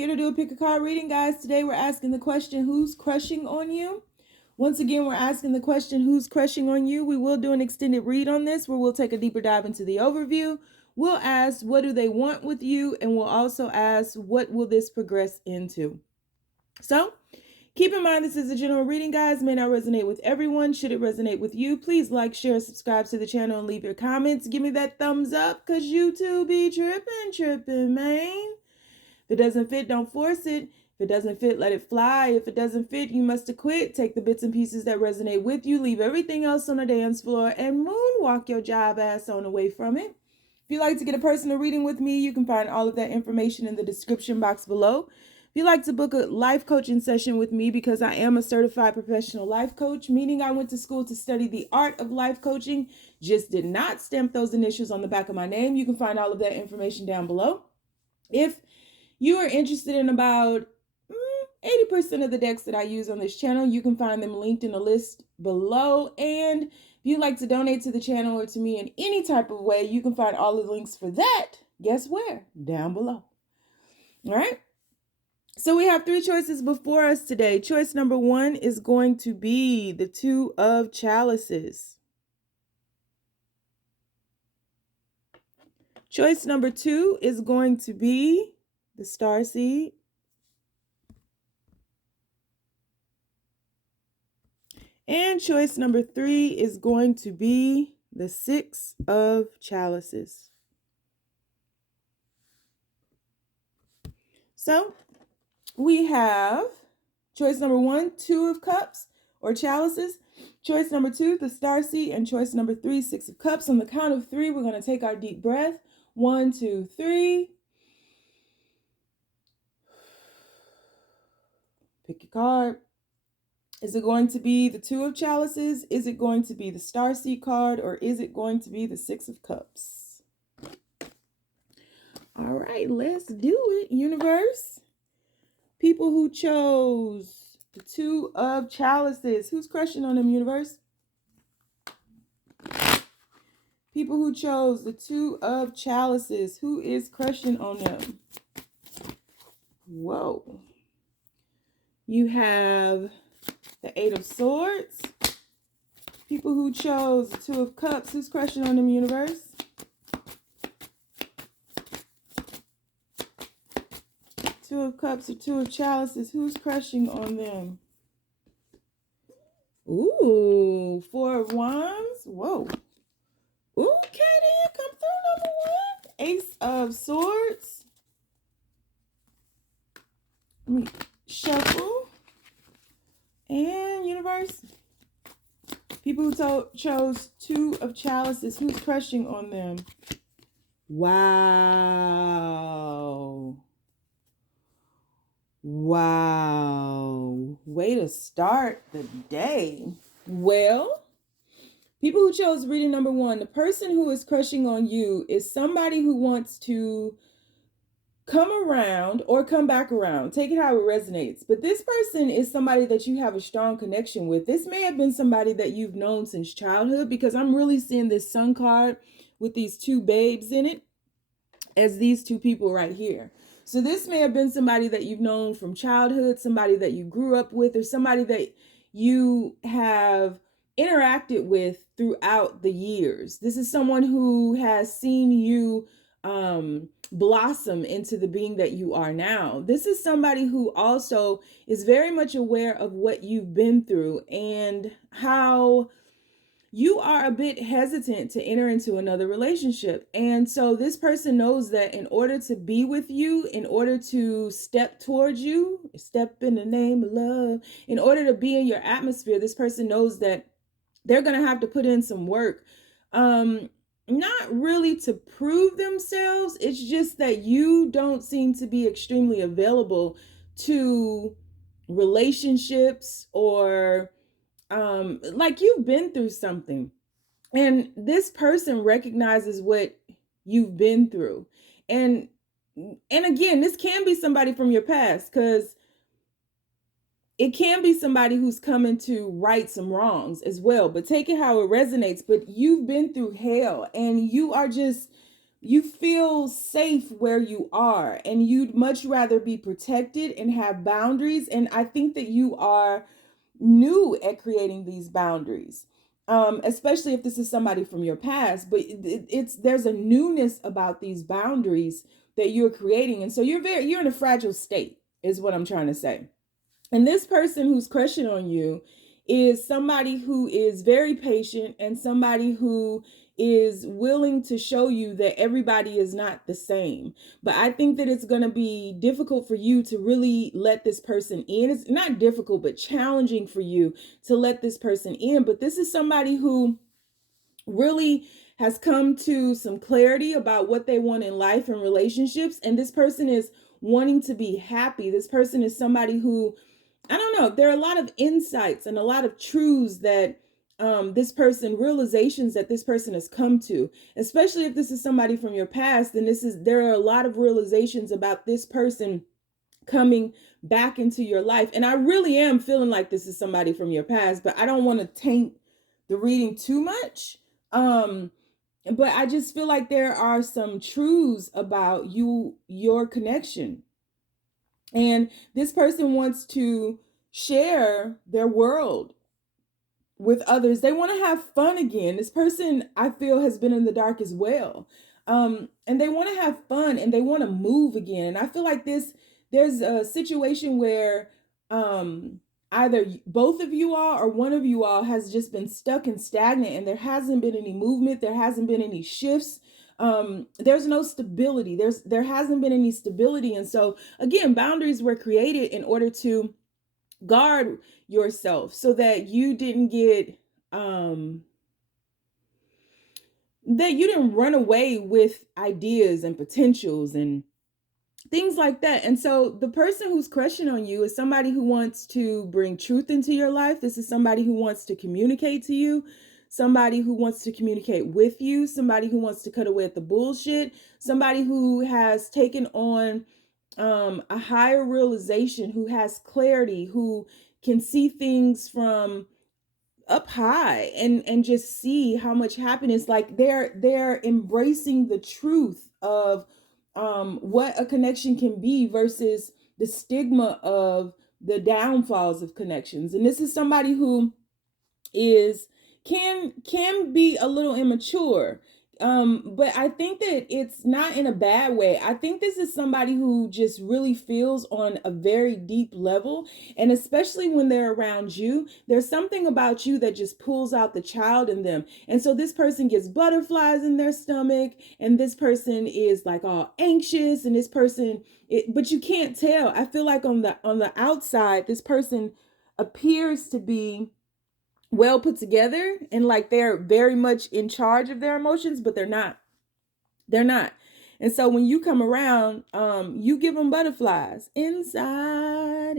Here to do a pick a card reading, guys. Today we're asking the question, who's crushing on you? Once again, we're asking the question, who's crushing on you? We will do an extended read on this where we'll take a deeper dive into the overview. We'll ask, what do they want with you? And we'll also ask, what will this progress into? So keep in mind, this is a general reading, guys. May not resonate with everyone. Should it resonate with you, please like, share, subscribe to the channel, and leave your comments. Give me that thumbs up, because YouTube be tripping, man. If it doesn't fit, don't force it. If it doesn't fit, let it fly. If it doesn't fit, you must acquit. Take the bits and pieces that resonate with you. Leave everything else on the dance floor and moonwalk your job ass on away from it. If you'd like to get a personal reading with me, you can find all of that information in the description box below. If you'd like to book a life coaching session with me, because I am a certified professional life coach, meaning I went to school to study the art of life coaching, just did not stamp those initials on the back of my name. You can find all of that information down below. If you are interested in about 80% of the decks that I use on this channel, you can find them linked in the list below. And if you'd like to donate to the channel or to me in any type of way, you can find all the links for that, guess where? Down below. All right. So we have three choices before us today. Choice number one is going to be the Two of Chalices. Choice number two is going to be the Starseed. And choice number three is going to be the Six of Chalices. So we have choice number one, Two of Cups or Chalices. Choice number two, the Starseed. And choice number three, Six of Cups. On the count of three, we're going to take our deep breath. 1, 2, 3. Pick your card. Is it going to be the Two of Chalices? Is it going to be the Starseed card? Or is it going to be the Six of Cups? All right, let's do it, universe. People who chose the Two of Chalices. Who's crushing on them, universe? People who chose the Two of Chalices. Who is crushing on them? Whoa. You have the Eight of Swords. People who chose the Two of Cups. Who's crushing on them, universe? Two of Cups or Two of Chalices. Who's crushing on them? Ooh, Four of Wands. Whoa. Okay, then. Come through, number one. Ace of Swords. Let me shuffle. And universe. People who chose Two of Chalices. Who's crushing on them? Wow. Wow. Way to start the day. Well, people who chose reading number one, the person who is crushing on you is somebody who wants to come around or come back around. Take it how it resonates. But this person is somebody that you have a strong connection with. This may have been somebody that you've known since childhood, because I'm really seeing this Sun card with these two babes in it as these two people right here. So this may have been somebody that you've known from childhood, somebody that you grew up with, or somebody that you have interacted with throughout the years. This is someone who has seen you blossom into the being that you are now. This is somebody who also is very much aware of what you've been through and how you are a bit hesitant to enter into another relationship. And so this person knows that in order to be with you, in order to step towards you, step in the name of love, in order to be in your atmosphere, this person knows that they're going to have to put in some work. Not really to prove themselves. It's just that you don't seem to be extremely available to relationships, or like you've been through something, and this person recognizes what you've been through. And again, this can be somebody from your past, because it can be somebody who's coming to right some wrongs as well. But take it how it resonates. But you've been through hell, and you are just you feel safe where you are, and you'd much rather be protected and have boundaries. And I think that you are new at creating these boundaries, especially if this is somebody from your past. But it's there's a newness about these boundaries that you're creating, and so you're in a fragile state, is what I'm trying to say. And this person who's crushing on you is somebody who is very patient and somebody who is willing to show you that everybody is not the same. But I think that it's going to be difficult for you to really let this person in. It's not difficult, but challenging for you to let this person in. But this is somebody who really has come to some clarity about what they want in life and relationships. And this person is wanting to be happy. This person is somebody who, I don't know, there are a lot of insights and a lot of truths that realizations that this person has come to. Especially if this is somebody from your past, then there are a lot of realizations about this person coming back into your life. And I really am feeling like this is somebody from your past, but I don't want to taint the reading too much. But I just feel like there are some truths about your connection. And this person wants to share their world with others. They want to have fun again. This person, I feel, has been in the dark as well. And they want to have fun and they want to move again. And I feel like there's a situation where either both of you all or one of you all has just been stuck and stagnant, and there hasn't been any movement. There hasn't been any shifts. There's no stability. There hasn't been any stability. And so again, boundaries were created in order to guard yourself so that you didn't get that you didn't run away with ideas and potentials and things like that. And so the person who's crushing on you is somebody who wants to bring truth into your life. This is somebody who wants to communicate to you, somebody who wants to communicate with you, somebody who wants to cut away at the bullshit, somebody who has taken on a higher realization, who has clarity, who can see things from up high and just see how much happiness, like they're embracing the truth of what a connection can be versus the stigma of the downfalls of connections. And this is somebody who is can be a little immature, but I think that it's not in a bad way. I think this is somebody who just really feels on a very deep level, and especially when they're around you, there's something about you that just pulls out the child in them. And so this person gets butterflies in their stomach, and this person is like all anxious, and this person but you can't tell. I feel like on the outside, this person appears to be well put together and like they're very much in charge of their emotions, but they're not. And so when you come around, you give them butterflies inside.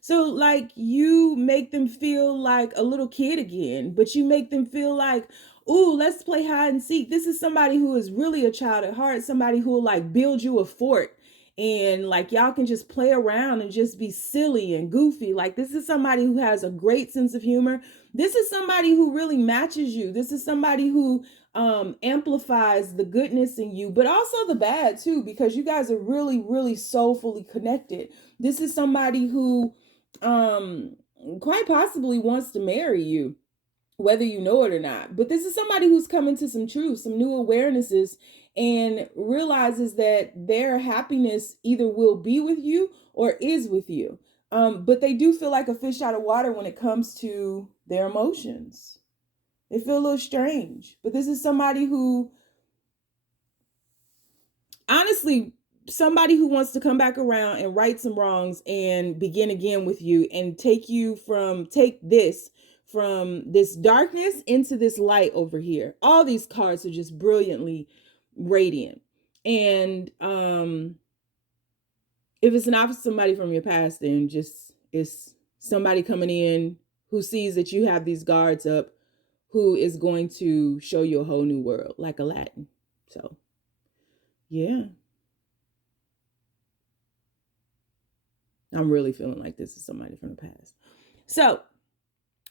So like you make them feel like a little kid again, but you make them feel like, ooh, let's play hide and seek. This is somebody who is really a child at heart, somebody who will like build you a fort, and like y'all can just play around and just be silly and goofy. Like this is somebody who has a great sense of humor. This is somebody who really matches you. This is somebody who amplifies the goodness in you, but also the bad too, because you guys are really, really soulfully connected. This is somebody who quite possibly wants to marry you, whether you know it or not. But this is somebody who's coming to some truth, some new awarenesses, and realizes that their happiness either will be with you or is with you. But they do feel like a fish out of water when it comes to their emotions. They feel a little strange. But this is somebody who, honestly, somebody who wants to come back around and right some wrongs and begin again with you and take this from this darkness into this light over here. All these cards are just brilliantly radiant. And if it's not somebody from your past, then just it's somebody coming in who sees that you have these guards up, who is going to show you a whole new world, like Aladdin. So yeah, I'm really feeling like this is somebody from the past. So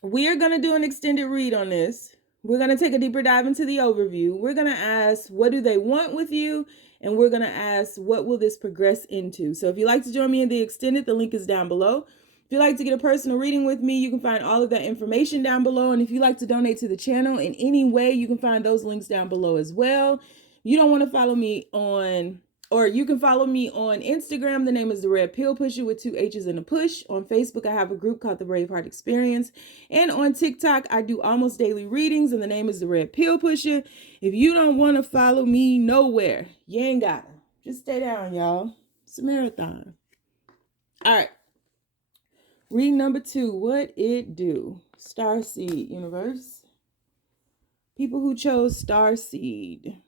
we are going to do an extended read on this. We're going to take a deeper dive into the overview. We're going to ask, what do they want with you? And we're going to ask, what will this progress into? So if you'd like to join me in the extended, the link is down below. If you'd like to get a personal reading with me, you can find all of that information down below. And if you'd like to donate to the channel in any way, you can find those links down below as well. You don't want to follow me on, or you can follow me on Instagram. The name is The Red Pill Pusher with 2 H's and a push. On Facebook, I have a group called The Braveheart Experience. And on TikTok, I do almost daily readings, and the name is The Red Pill Pusher. If you don't want to follow me nowhere, you ain't gotta. Just stay down, y'all. It's a marathon. All right. Reading number 2, what it do? Starseed universe. People who chose Starseed.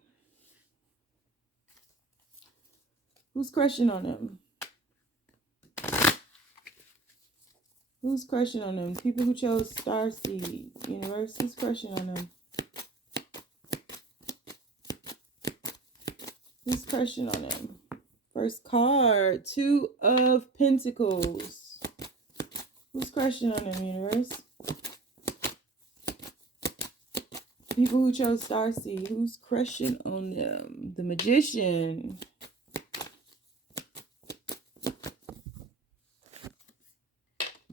Who's crushing on them? Who's crushing on them? People who chose Starseed universe. Who's crushing on them? Who's crushing on them? First card, 2 of Pentacles. Who's crushing on them, universe? People who chose Starseed. Who's crushing on them? The Magician.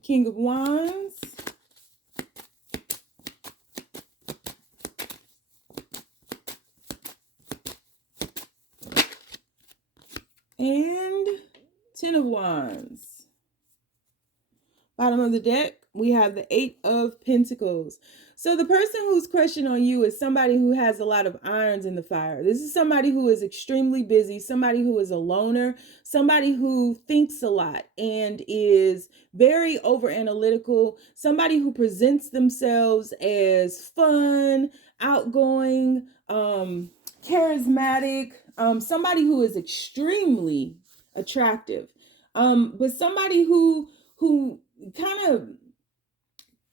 King of Wands. And 10 of Wands. Bottom of the deck, we have the 8 of Pentacles. So the person who's crushing on you is somebody who has a lot of irons in the fire. This is somebody who is extremely busy, somebody who is a loner, somebody who thinks a lot and is very over analytical, somebody who presents themselves as fun, outgoing, charismatic, somebody who is extremely attractive, but somebody who kind of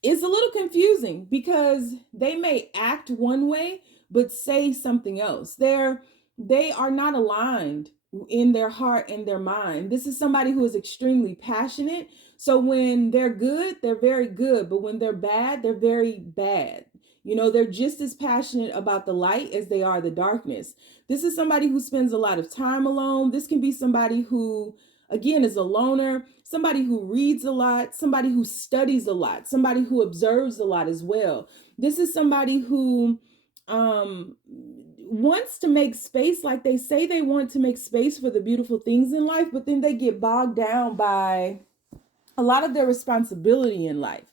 is a little confusing because they may act one way but say something else. They are not aligned in their heart and their mind. This is somebody who is extremely passionate. So when they're good, they're very good, but when they're bad, they're very bad. You know, they're just as passionate about the light as they are the darkness. This is somebody who spends a lot of time alone. This can be somebody who, again, is a loner, somebody who reads a lot, somebody who studies a lot, somebody who observes a lot as well. This is somebody who wants to make space, like they say they want to make space for the beautiful things in life, but then they get bogged down by a lot of their responsibility in life.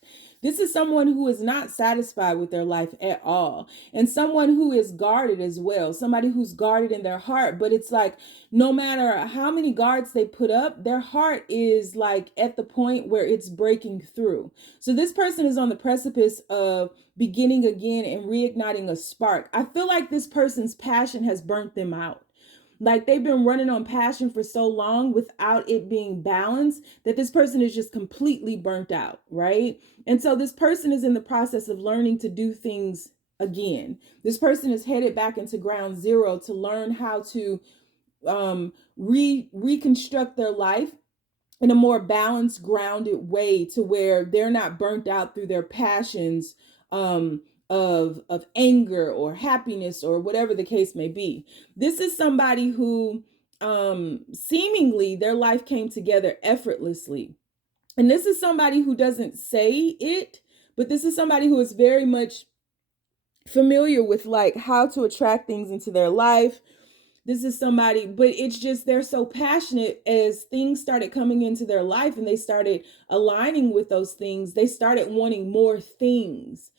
This is someone who is not satisfied with their life at all. And someone who is guarded as well. Somebody who's guarded in their heart. But it's like, no matter how many guards they put up, their heart is like at the point where it's breaking through. So this person is on the precipice of beginning again and reigniting a spark. I feel like this person's passion has burnt them out. Like they've been running on passion for so long without it being balanced that this person is just completely burnt out, right? And so this person is in the process of learning to do things again. This person is headed back into ground zero to learn how to reconstruct their life in a more balanced, grounded way to where they're not burnt out through their passions of anger or happiness or whatever the case may be. This is somebody who seemingly their life came together effortlessly. And this is somebody who doesn't say it, but this is somebody who is very much familiar with like how to attract things into their life. This is somebody, but it's just they're so passionate as things started coming into their life and they started aligning with those things. They started wanting more things.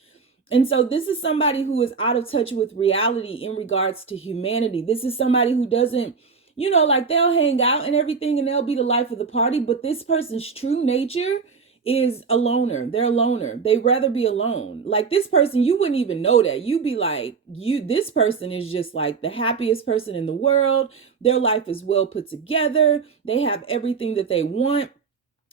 And so this is somebody who is out of touch with reality in regards to humanity. This is somebody who doesn't, you know, like they'll hang out and everything and they'll be the life of the party. But this person's true nature is a loner. They're a loner. They'd rather be alone. Like this person, you wouldn't even know that. You'd be like, this person is just like the happiest person in the world. Their life is well put together. They have everything that they want.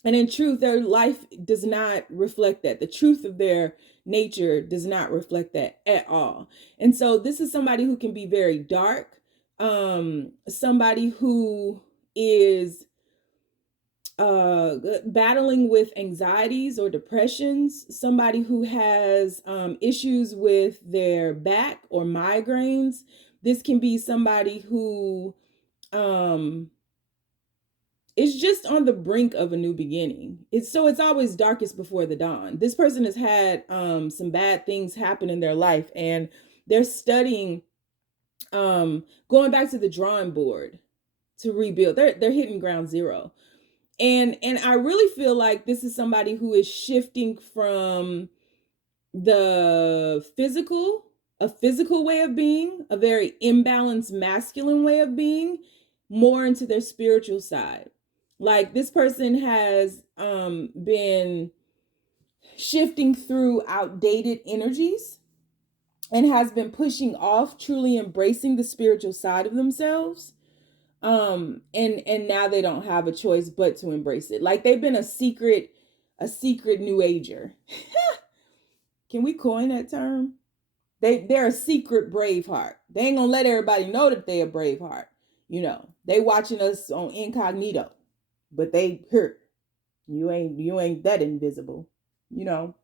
And in truth, their life does not reflect that. The truth of their nature does not reflect that at all. And so this is somebody who can be very dark. Somebody who is battling with anxieties or depressions, somebody who has issues with their back or migraines. This can be somebody who is just on the brink of a new beginning. It's always darkest before the dawn. This person has had some bad things happen in their life, and they're studying, going back to the drawing board to rebuild. They're hitting ground zero. And I really feel like this is somebody who is shifting from a physical way of being, a very imbalanced masculine way of being, more into their spiritual side. Like, this person has been shifting through outdated energies and has been pushing off truly embracing the spiritual side of themselves. And now they don't have a choice but to embrace it. Like, they've been a secret new ager. Can we coin that term? They're a secret Braveheart. They ain't gonna let everybody know that they a Braveheart. You know, they watching us on incognito, but they hurt. You ain't that invisible, you know.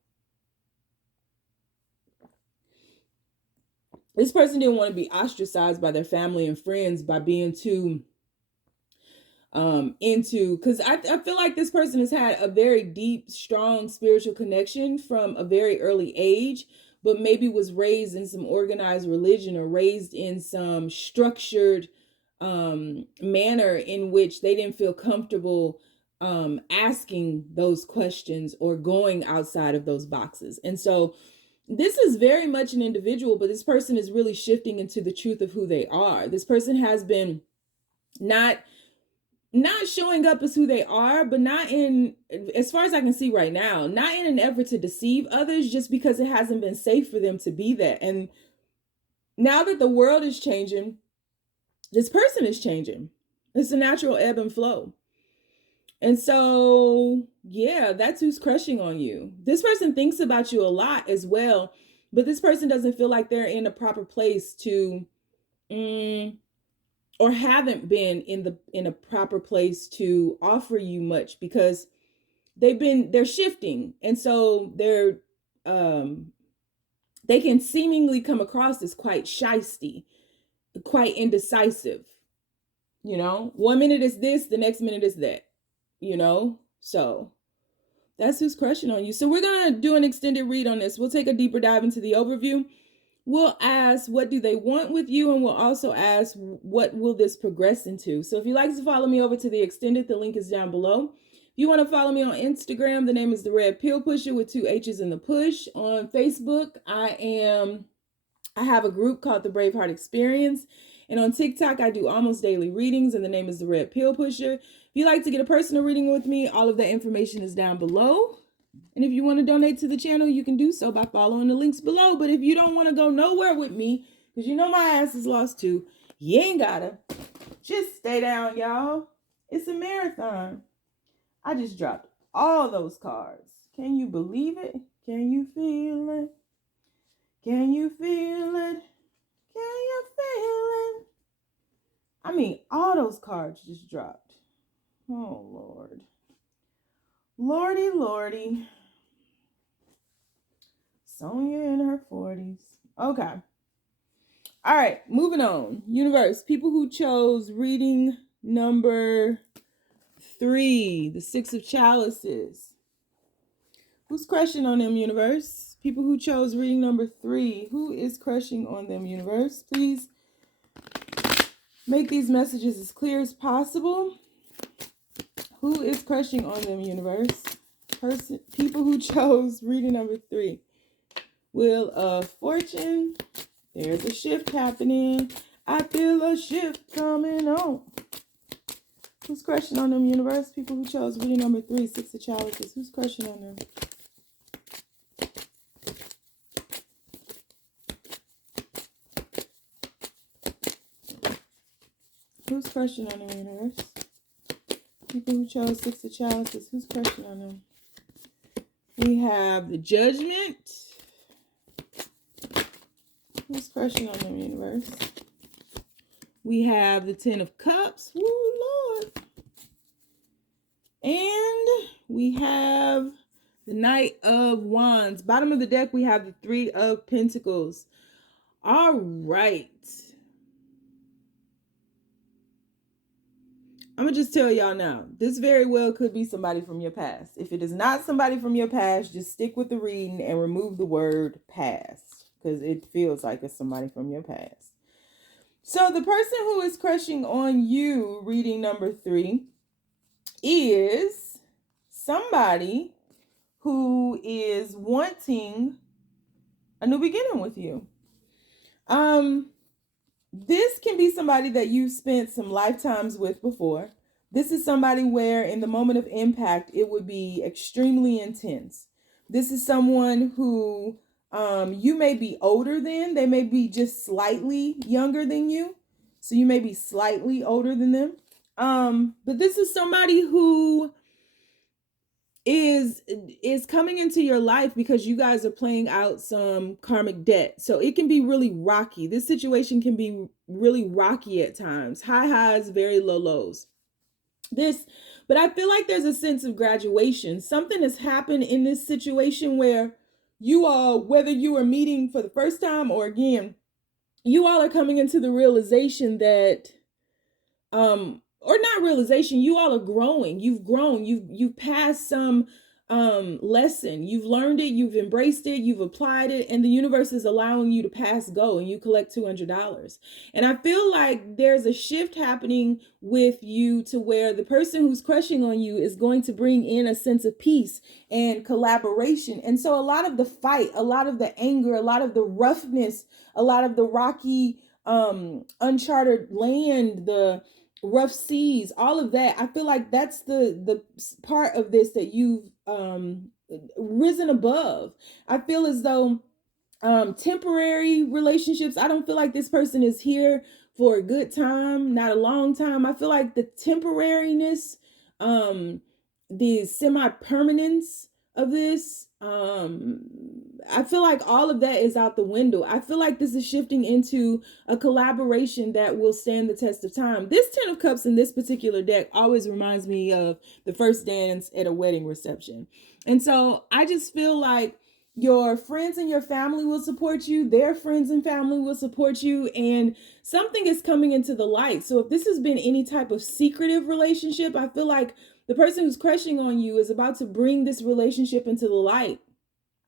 This person didn't want to be ostracized by their family and friends by being too because I feel like this person has had a very deep, strong spiritual connection from a very early age, but maybe was raised in some organized religion or raised in some structured manner in which they didn't feel comfortable asking those questions or going outside of those boxes. And so this is very much an individual, but this person is really shifting into the truth of who they are. This person has been not showing up as who they are, but not in, as far as I can see right now, not in an effort to deceive others, just because it hasn't been safe for them to be that. And now that the world is changing, this person is changing. It's a natural ebb and flow. And so, yeah, that's who's crushing on you. This person thinks about you a lot as well, but this person doesn't feel like they're in a proper place to or haven't been in a proper place to offer you much, because they're shifting. And so they can seemingly come across as quite shysty, quite indecisive. You know, 1 minute is this, the next minute is that, you know? So that's who's crushing on you. So we're going to do an extended read on this. We'll take a deeper dive into the overview. We'll ask, what do they want with you? And we'll also ask, what will this progress into? So if you'd like to follow me over to the extended, the link is down below. If you want to follow me on Instagram, the name is theredpillpushha with 2 H's in the push. On Facebook, I have a group called the Braveheartexperience. And on TikTok, I do almost daily readings, and the name is the Red Pill Pusher. If you'd like to get a personal reading with me, all of that information is down below. And if you want to donate to the channel, you can do so by following the links below. But if you don't want to go nowhere with me, because you know my ass is lost too, you ain't gotta. Just stay down, y'all. It's a marathon. I just dropped all those cards. Can you believe it? Can you feel it? Can you feel it? Can you feel it? I mean, all those cards just dropped. Oh, Lord. Lordy, Lordy. Sonia in her 40s. Okay. All right, moving on. Universe, people who chose reading number 3, the 6 of Chalices. Who's crushing on them, universe? People who chose reading number 3. Who is crushing on them, universe? Please make these messages as clear as possible. Who is crushing on them, universe? People who chose reading number 3. Wheel of Fortune. There's a shift happening. I feel a shift coming on. Who's crushing on them, universe? People who chose reading number 3, 6 of Chalices. Who's crushing on them? Who's crushing on them, universe? People who chose 6 of Chalices. Who's crushing on them? We have the Judgment. Who's crushing on them, universe? We have the 10 of Cups. Woo, Lord. we have the Knight of Wands. Bottom of the deck, we have the Three of Pentacles. All right. I'm going to just tell y'all now, this very well could be somebody from your past. If it is not somebody from your past, just stick with the reading and remove the word past, because it feels like it's somebody from your past. So the person who is crushing on you, reading number 3, is somebody who is wanting a new beginning with you. This can be somebody that you've spent some lifetimes with before. This is somebody where in the moment of impact, it would be extremely intense. This is someone who you may be older than. They may be just slightly younger than you. So you may be slightly older than them. But this is somebody who is coming into your life because you guys are playing out some karmic debt. So it can be really rocky. This situation can be really rocky at times. High highs, very low lows. But I feel like there's a sense of graduation. Something has happened in this situation where you all, whether you are meeting for the first time or again, you all are coming into the realization that or not realization, you all are growing. You've grown. You've passed some lesson. You've learned it, you've embraced it, you've applied it, and the universe is allowing you to pass go and you collect $200. And I feel like there's a shift happening with you to where the person who's crushing on you is going to bring in a sense of peace and collaboration. And so a lot of the fight, a lot of the anger, a lot of the roughness, a lot of the rocky uncharted land, the rough seas, all of that, I feel like that's the part of this that you've risen above. I feel as though temporary relationships, I don't feel like this person is here for a good time, not a long time. I feel like the temporariness, the semi-permanence of this, I feel like all of that is out the window. I feel like this is shifting into a collaboration that will stand the test of time. This 10 of Cups in this particular deck always reminds me of the first dance at a wedding reception. And so I just feel like your friends and your family will support you. Their friends and family will support you. And something is coming into the light. So if this has been any type of secretive relationship, I feel like the person who's crushing on you is about to bring this relationship into the light.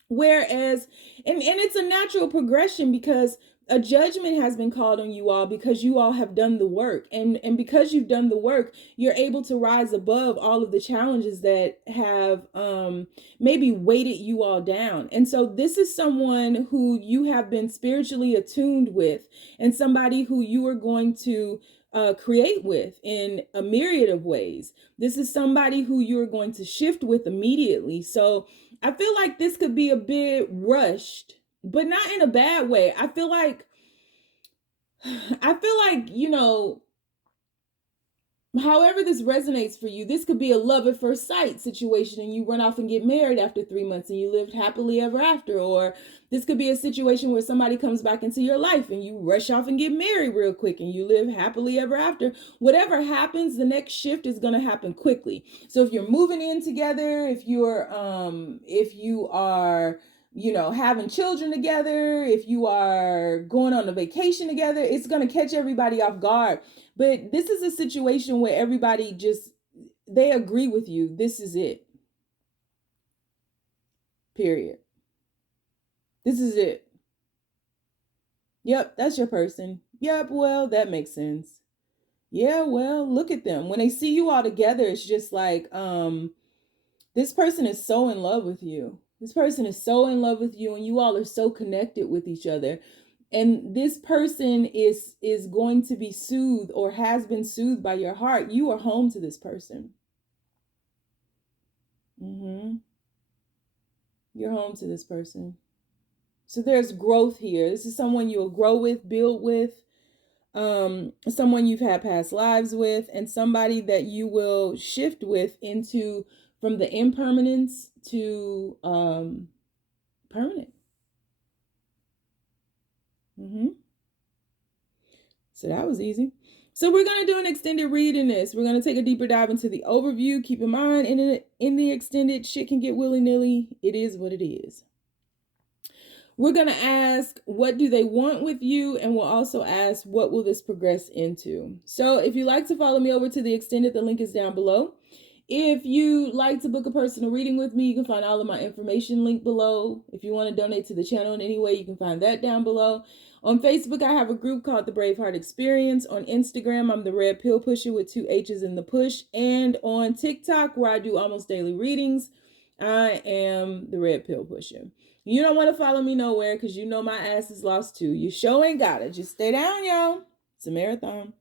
Whereas, and it's a natural progression because a judgment has been called on you all because you all have done the work. And because you've done the work, you're able to rise above all of the challenges that have maybe weighted you all down. And so this is someone who you have been spiritually attuned with and somebody who you are going to create with in a myriad of ways. This is somebody who you're going to shift with immediately. So I feel like this could be a bit rushed, but not in a bad way. I feel like, you know, however this resonates for you, this could be a love at first sight situation and you run off and get married after 3 months and you lived happily ever after. Or this could be a situation where somebody comes back into your life and you rush off and get married real quick and you live happily ever after. Whatever happens, the next shift is going to happen quickly. So if you're moving in together, if you are having children together, if you are going on a vacation together, it's going to catch everybody off guard. But this is a situation where everybody they agree with you. This is it. Period. This is it. Yep, that's your person. Yep, well, that makes sense. Yeah, well, look at them. When they see you all together, it's just like, this person is so in love with you. This person is so in love with you and you all are so connected with each other. And this person is going to be soothed or has been soothed by your heart. You are home to this person. You're home to this person. So there's growth here. This is someone you'll grow with, build with, someone you've had past lives with, and somebody that you will shift with into from the impermanence to permanent. So that was easy. So we're going to do an extended read in this. We're going to take a deeper dive into the overview. Keep in mind, in the extended, shit can get willy-nilly. It is what it is. We're going to ask, what do they want with you? And we'll also ask, what will this progress into? So if you'd like to follow me over to the extended, the link is down below. If you like to book a personal reading with me, you can find all of my information linked below. If you want to donate to the channel in any way, you can find that down below. On Facebook, I have a group called the Braveheartexperience. On Instagram, I'm the Red Pill Pusher with 2 H's in the push. And on TikTok, where I do almost daily readings, I am the Red Pill Pusher. You don't want to follow me nowhere because you know my ass is lost too. You sure ain't got it. Just stay down, y'all. It's a marathon.